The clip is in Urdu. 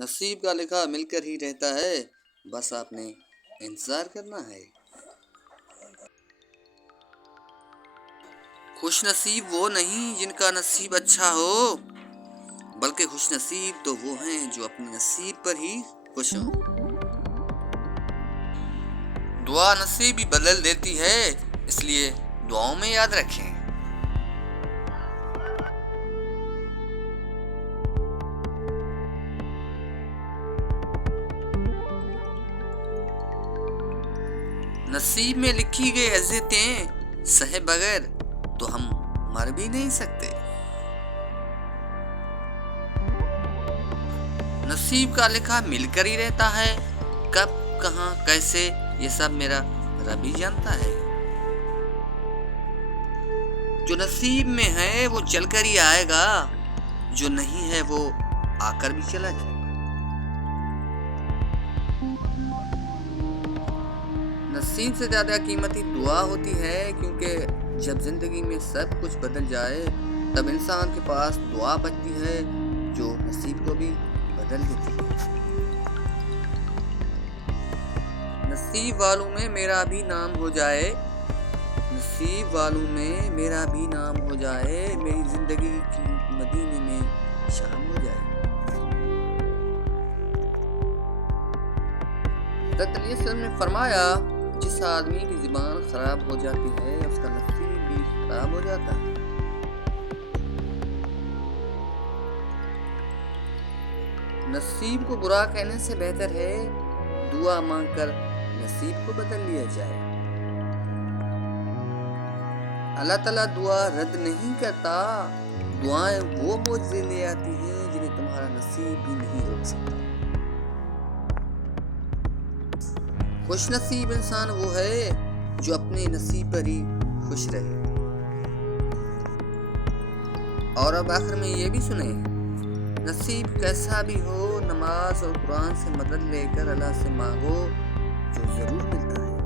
نصیب کا لکھا مل کر ہی رہتا ہے، بس آپ نے انتظار کرنا ہے۔ خوش نصیب وہ نہیں جن کا نصیب اچھا ہو، بلکہ خوش نصیب تو وہ ہیں جو اپنے نصیب پر ہی خوش ہوں۔ دعا نصیب بھی بدل دیتی ہے، اس لیے دعاؤں میں یاد رکھیں۔ نصیب میں لکھی گئی اذیتیں سہے بغیر تو ہم مر بھی نہیں سکتے۔ نصیب کا لکھا مل کر ہی رہتا ہے، کب کہاں کیسے یہ سب میرا رب ہی جانتا ہے۔ جو نصیب میں ہے وہ چل کر ہی آئے گا، جو نہیں ہے وہ آ کر بھی چلا جائے گا۔ نصیب سے زیادہ قیمتی دعا ہوتی ہے، کیونکہ جب زندگی میں سب کچھ بدل جائے تب انسان کے پاس دعا بچتی ہے جو نصیب کو بھی بدل دیتی ہے۔ نصیب والوں میں میرا بھی نام ہو جائے، نصیب والوں میں میرا بھی نام ہو جائے، میری زندگی کی مدینے میں شام ہو جائے۔ حضرت علیہ السلام نے فرمایا، جس آدمی کی زبان خراب ہو جاتی ہے اس کا نصیب بھی خراب ہو جاتا ہے۔ نصیب کو برا کہنے سے بہتر ہے دعا مانگ کر نصیب کو بدل لیا جائے۔ اللہ تعالیٰ دعا رد نہیں کرتا، دعائیں وہ معجزے لے آتی ہیں جنہیں تمہارا نصیب بھی نہیں روک سکتا۔ خوش نصیب انسان وہ ہے جو اپنے نصیب پر ہی خوش رہے۔ اور اب آخر میں یہ بھی سنیں، نصیب کیسا بھی ہو، نماز اور قرآن سے مدد لے کر اللہ سے مانگو، جو ضرور ملتا ہے۔